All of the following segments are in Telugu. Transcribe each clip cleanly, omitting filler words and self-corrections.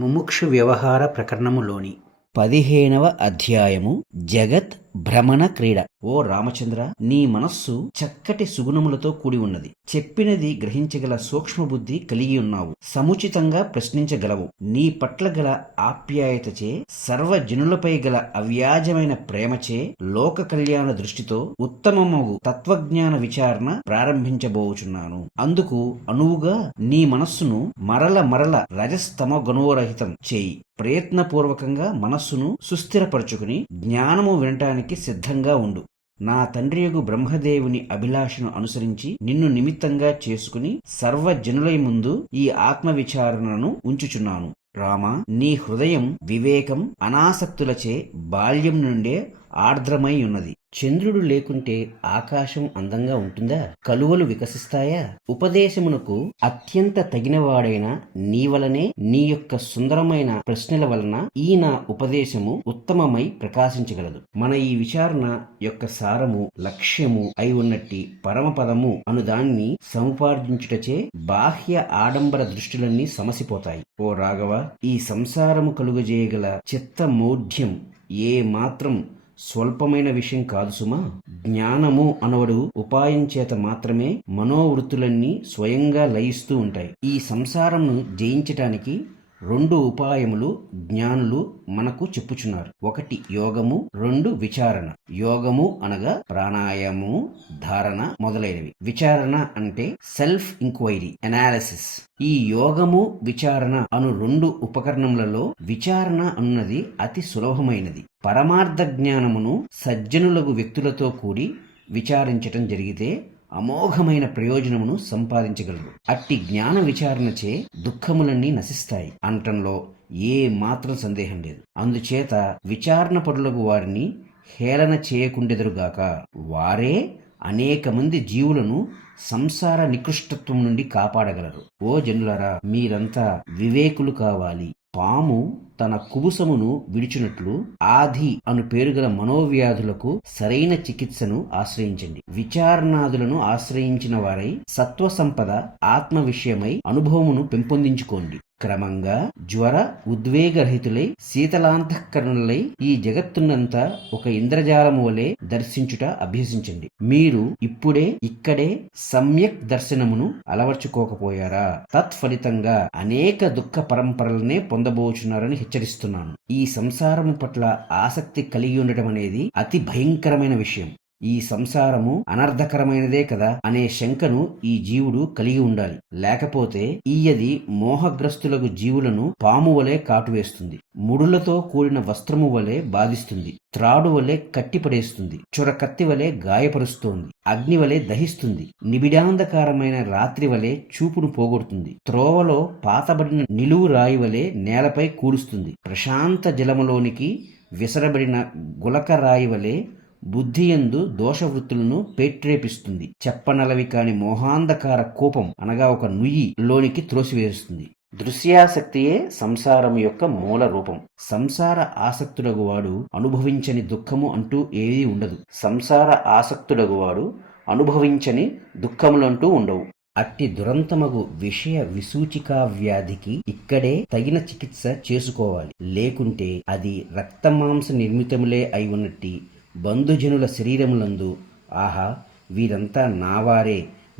ముముక్షు వ్యవహార ప్రకరణములోని 15వ అధ్యాయము జగత్ భ్రమణ క్రీడ. ఓ రామచంద్ర, నీ మనస్సు చక్కటి సుగుణములతో కూడి ఉన్నది. చెప్పినది గ్రహించగల సూక్ష్మబుద్ధి కలిగి ఉన్నావు. సముచితంగా ప్రశ్నించగలవు. నీ పట్ల గల ఆప్యాయతచే, సర్వజనులపై గల అవ్యాజమైన ప్రేమచే, లోక కళ్యాణ దృష్టితో ఉత్తమమగు తత్వజ్ఞాన విచారణ ప్రారంభించబోచున్నాను. అందుకు అనువుగా నీ మనస్సును మరల రజస్తమ గుణోరహితం చేయి. ప్రయత్నపూర్వకంగా మనస్సును సుస్థిరపరచుకుని జ్ఞానము వినటానికి సిద్ధంగా ఉండు. నా తండ్రియగు బ్రహ్మదేవుని అభిలాషను అనుసరించి నిన్ను నిమిత్తంగా చేసుకుని సర్వజనులై ముందు ఈ ఆత్మ విచారణను ఉంచుచున్నాను. రామ, నీ హృదయం వివేకం అనాసక్తులచే బాల్యం నుండే ఆర్ద్రమై ఉన్నది. చంద్రుడు లేకుంటే ఆకాశం అందంగా ఉంటుందా? కలువలు వికసిస్తాయా? ఉపదేశమునకు అత్యంత తగినవాడైన నీ వలనే, నీ యొక్క సుందరమైన ప్రశ్నల వలన ఈ నా ఉపదేశము ఉత్తమమై ప్రకాశించగలదు. మన ఈ విచారణ యొక్క సారము, లక్ష్యము అయి ఉన్నట్టి పరమపదము అను దాన్ని సముపార్జించుటచే బాహ్య ఆడంబర దృష్టిలన్నీ సమసిపోతాయి. ఓ రాఘవ, ఈ సంసారము కలుగజేయగల చిత్తమౌఢ్యం ఏ మాత్రం స్వల్పమైన విషయం కాదు సుమా. జ్ఞానము అనవడు ఉపాయం చేత మాత్రమే మనోవృత్తులన్నీ స్వయంగా లయిస్తూ ఉంటాయి. ఈ సంసారంను జయించటానికి 2 ఉపాయములు జ్ఞానులు మనకు చెప్పుచున్నారు. 1 యోగము, 2 విచారణ. యోగము అనగా ప్రాణాయామము, ధారణ మొదలైనవి. విచారణ అంటే సెల్ఫ్ ఇంక్వైరీ, అనాలిసిస్. ఈ యోగము, విచారణ అను 2 ఉపకరణములలో విచారణ అన్నది అతి సులభమైనది. పరమార్థ జ్ఞానమును సజ్జనులగు వ్యక్తులతో కూడి విచారించటం జరిగితే అమోఘమైన ప్రయోజనమును సంపాదించగలరు. అట్టి జ్ఞాన విచారణచే దుఃఖములన్నీ నశిస్తాయి అనటంలో ఏ మాత్రం సందేహం లేదు. అందుచేత విచారణ పరులకు వారిని హేళన చేయకుండెదరుగాక. వారే అనేక మంది జీవులను సంసార నికృష్టత్వం నుండి కాపాడగలరు. ఓ జనులారా, మీరంతా వివేకులు కావాలి. పాము తన కుబుసమును విడిచినట్లు ఆది అను పేరుగల మనోవ్యాధులకు సరైన చికిత్సను ఆశ్రయించండి. విచారణాదులను ఆశ్రయించిన వారై సత్వ సంపద, ఆత్మ విషయమై అనుభవమును పెంపొందించుకోండి. క్రమంగా జ్వర ఉద్వేగరహితులై శీతలాంతఃకరణలై ఈ జగత్తునంతా ఒక ఇంద్రజాలము వలె దర్శించుట అభ్యసించండి. మీరు ఇప్పుడే ఇక్కడే సమ్యక్ దర్శనమును అలవర్చుకోకపోయారా? తత్ఫలితంగా అనేక దుఃఖ పరంపరలనే పొందబోచున్నారని హెచ్చరిస్తున్నాను. ఈ సంసారము పట్ల ఆసక్తి కలిగి ఉండటం అనేది అతి భయంకరమైన విషయం. ఈ సంసారము అనర్థకరమైనదే కదా అనే శంకను ఈ జీవుడు కలిగి ఉండాలి. లేకపోతే ఈయది మోహగ్రస్తులకు జీవులను పాము వలె కాటువేస్తుంది. ముడులతో కూడిన వస్త్రము వలె బాధిస్తుంది. త్రాడు వలె కట్టిపడేస్తుంది. చురకత్తి వలె గాయపరుస్తోంది. అగ్ని వలె దహిస్తుంది. నిబిడాంధకారమైన రాత్రి వలె చూపును పోగొడుతుంది. త్రోవలో పాతబడిన నిలువు రాయి వలె నేలపై కూడుస్తుంది. ప్రశాంత జలములోనికి విసరబడిన గులక రాయి వలె బుద్ధియందు దోషవృత్తులను పేట్రేపిస్తుంది. చెప్పనలవి కాని మోహాంధకార కోపం అనగా ఒక నుయ్యి లోనికి త్రోసివేస్తుంది. దృశ్యాసక్తియే సంసారం యొక్క మూల రూపం. సంసార ఆసక్తుడగువాడు అనుభవించని దుఃఖము అంటూ ఏదీ ఉండదు. సంసార ఆసక్తుడగువాడు అనుభవించని దుఃఖములంటూ ఉండవు. అట్టి దురంతమగు విషయ విసూచికా వ్యాధికి ఇక్కడే తగిన చికిత్స చేసుకోవాలి. లేకుంటే అది రక్తమాంస నిర్మితములే అయి ఉన్నట్టి బంధుజనుల శరీరములందు ఆహా వీరంతా నావారే,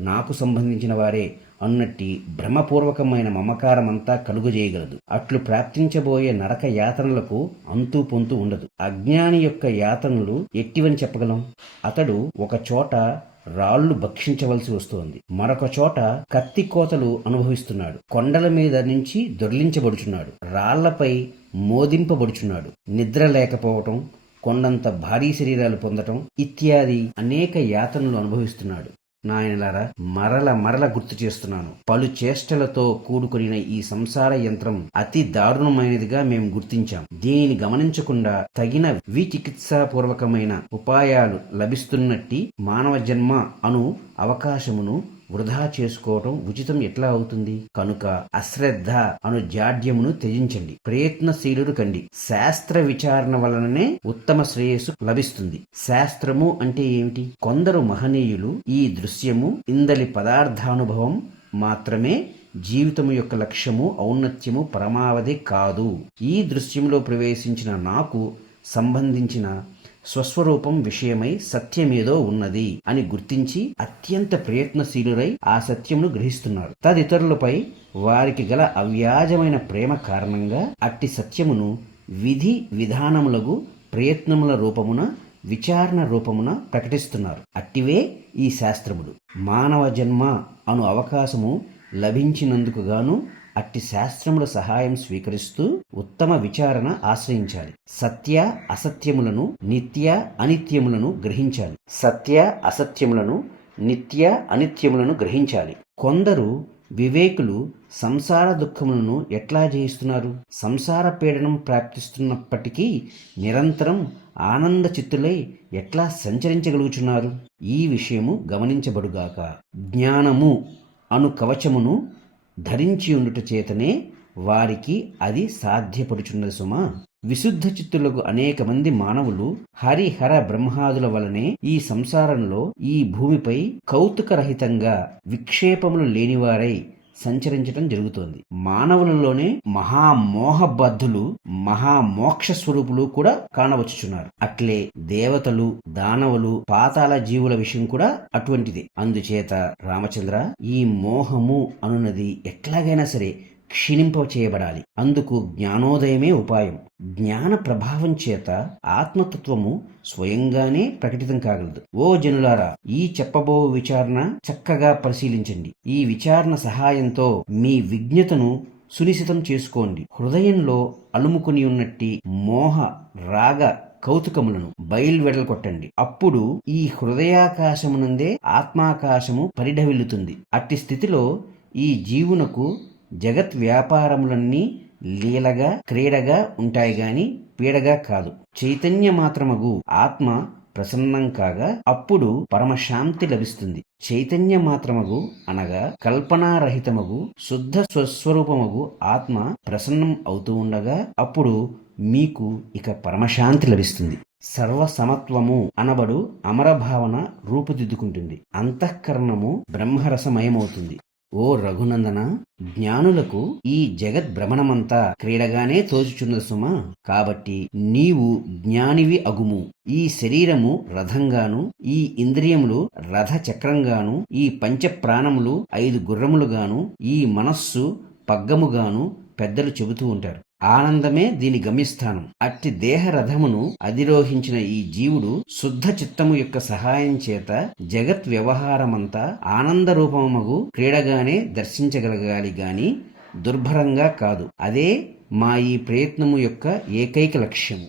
నాకు సంబంధించిన వారే అన్నట్టి భ్రమపూర్వకమైన మమకారమంతా కలుగజేయగలదు. అట్లు ప్రాప్తించబోయే నరక యాతనలకు అంతూ పొంతూ ఉండదు. అజ్ఞాని యొక్క యాతనలు ఎట్టివని చెప్పగలం? అతడు ఒక చోట రాళ్లు భక్షించవలసి వస్తోంది, మరొక చోట కత్తి కోతలు అనుభవిస్తున్నాడు. కొండల మీద నుంచి దొర్లించబడుచున్నాడు. రాళ్లపై మోదింపబడుచున్నాడు. నిద్ర లేకపోవటం, కొండంత భారీ శరీరాలు పొందటం ఇత్యాది అనేక యాతనలు అనుభవిస్తున్నాడు. నాయనలారా, మరల గుర్తు చేస్తున్నాను. పలు చేష్టలతో కూడుకొనిన ఈ సంసార యంత్రం అతి దారుణమైనదిగా మేము గుర్తించాం. దీనిని గమనించకుండా తగిన విచికిత్సాపూర్వకమైన ఉపాయాలు లభిస్తున్నట్టి మానవ జన్మ అను అవకాశమును వృధా చేసుకోవటం ఉచితం ఎట్లా అవుతుంది? కనుక అశ్రద్ధ అను జాడ్యమును త్యజించండి. ప్రయత్నశీలుడు కండి. శాస్త్ర విచారణ వలననే ఉత్తమ శ్రేయస్సు లభిస్తుంది. శాస్త్రము అంటే ఏమిటి? కొందరు మహనీయులు ఈ దృశ్యము ఇందలి పదార్థానుభవం మాత్రమే జీవితము యొక్క లక్ష్యము, ఔన్నత్యము, పరమావధి కాదు. ఈ దృశ్యంలో ప్రవేశించిన నాకు సంబంధించిన స్వస్వరూపం విషయమై సత్యమేదో ఉన్నది అని గుర్తించి అత్యంత ప్రయత్నశీలురై ఆ సత్యమును గ్రహిస్తున్నారు. తదితరులపై వారికి గల అవ్యాజమైన ప్రేమ కారణంగా అట్టి సత్యమును విధి విధానములకు ప్రయత్నముల రూపమున, విచారణ రూపమున ప్రకటిస్తున్నారు. అట్టివే ఈ శాస్త్రములు. మానవ జన్మ అను అవకాశము లభించినందుకు గాను అట్టి శాస్త్రముల సహాయం స్వీకరిస్తూ ఉత్తమ విచారణ ఆశ్రయించాలి. సత్య అసత్యములను, నిత్య అనిత్యములను గ్రహించాలి. సత్య అసత్యములను, నిత్య అనిత్యములను గ్రహించాలి. కొందరు వివేకులు సంసార దుఃఖములను ఎట్లా జయిస్తున్నారు? సంసార పీడనం ప్రాప్తిస్తున్నప్పటికీ నిరంతరం ఆనంద చిత్తులై ఎట్లా సంచరించగలుగుచున్నారు? ఈ విషయము గమనించబడుగాక. జ్ఞానము అను కవచమును ధరించి ఉండుట చేతనే వారికి అది సాధ్యపడుచున్నది సుమా. విశుద్ధ చిత్తులకు అనేక మంది మానవులు హరిహర బ్రహ్మాదుల వలనే ఈ సంసారంలో, ఈ భూమిపై కౌతుకరహితంగా విక్షేపములు లేనివారై సంచరించటం జరుగుతోంది. మానవులలోనే మహామోహబద్ధులు, మహామోక్ష స్వరూపులు కూడా కానవచ్చుచున్నారు. అట్లే దేవతలు, దానవులు, పాతాళ జీవుల విషయం కూడా అటువంటిదే. అందుచేత రామచంద్ర, ఈ మోహము అనున్నది ఎట్లాగైనా సరే క్షీణింపచేయబడాలి. అందుకు జ్ఞానోదయమే ఉపాయం. జ్ఞాన ప్రభావం చేత ఆత్మతత్వము స్వయంగానే ప్రకటితం కాగలదు. ఓ జనులారా, ఈ చెప్పబో విచారణ చక్కగా పరిశీలించండి. ఈ విచారణ సహాయంతో మీ విజ్ఞతను సునిశితం చేసుకోండి. హృదయంలో అలుముకుని ఉన్నట్టి మోహ రాగ కౌతుకములను బయలువెడలు కొట్టండి. అప్పుడు ఈ హృదయాకాశమునందే ఆత్మాకాశము పరిఢవిల్లుతుంది. అట్టి స్థితిలో ఈ జీవునకు జగత్ వ్యాపారములన్నీ లీలగా, క్రీడగా ఉంటాయి గాని పీడగా కాదు. చైతన్య మాత్రమగు ఆత్మ ప్రసన్నం కాగా అప్పుడు పరమశాంతి లభిస్తుంది. చైతన్య మాత్రమగు అనగా కల్పనారహితమగు శుద్ధ స్వస్వరూపమగు ఆత్మ ప్రసన్నం అవుతూ ఉండగా అప్పుడు మీకు ఇక పరమశాంతి లభిస్తుంది. సర్వసమత్వము అనబడు అమరభావన రూపుదిద్దుకుంటుంది. అంతఃకరణము బ్రహ్మరసమయమవుతుంది. ఓ రఘునందన, జ్ఞానులకు ఈ జగత్ భ్రమణమంతా క్రీడగానే తోచుచున్నది సుమా. కాబట్టి నీవు జ్ఞానివి అగుము. ఈ శరీరము రథంగాను, ఈ ఇంద్రియములు రథ చక్రంగాను, ఈ పంచప్రాణములు 5 గుర్రములుగాను, ఈ మనస్సు పగ్గముగాను పెద్దలు చెబుతూ ఉంటారు. ఆనందమే దీని గమ్యస్థానం. అట్టి దేహ రథమును అధిరోహించిన ఈ జీవుడు శుద్ధ చిత్తము యొక్క సహాయం చేత జగత్ వ్యవహారమంతా ఆనంద రూపమగు క్రీడగానే దర్శించగలగాలి గాని దుర్భరంగా కాదు. అదే మా ఈ ప్రయత్నము యొక్క ఏకైక లక్ష్యము.